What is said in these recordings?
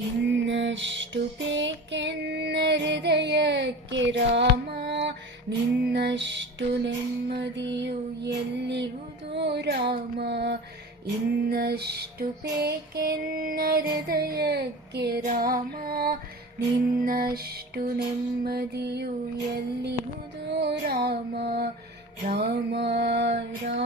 ಇನ್ನಷ್ಟು ಬೇಕೆನ್ನ ಹೃದಯಕ್ಕೆ ರಾಮ, ನಿನ್ನಷ್ಟು ನೆಮ್ಮದಿಯು ಎಲ್ಲಿಹುದು ರಾಮ. ಇನ್ನಷ್ಟು ಬೇಕೆನ್ನ ಹೃದಯಕ್ಕೆ ರಾಮ, ನಿನ್ನಷ್ಟು ನೆಮ್ಮದಿಯು ಎಲ್ಲಿಹುದು ರಾಮ. ರಾಮ ರಾಮ.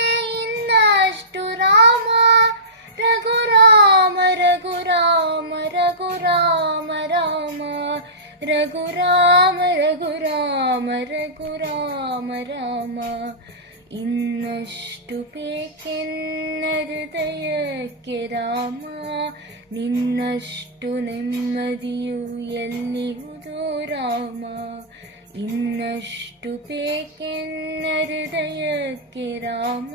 ರಘುರಾಮ ರಾಮ, ರಘು ರಾಮ ರಘು ರಾಮ ರಘು ರಾಮ ರಾಮ. ಇನ್ನಷ್ಟು ಬೇಕೆನ್ನ ಹೃದಯಕ್ಕೆ ರಾಮ, ನಿನ್ನಷ್ಟು ನೆಮ್ಮದಿಯು ಎಲ್ಲಿಹುದು ರಾಮ. ಇನ್ನಷ್ಟು ಬೇಕೆನ್ನ ಹೃದಯಕ್ಕೆ ರಾಮ,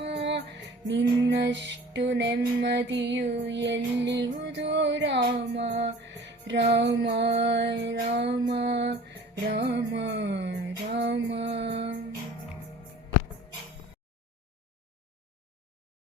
ನಿನ್ನಷ್ಟು ನೆಮ್ಮದಿಯು ಎಲ್ಲಿಹುದು ರಾಮ. ರಾಮ ರಾಮ ರಾಮ ರಾಮ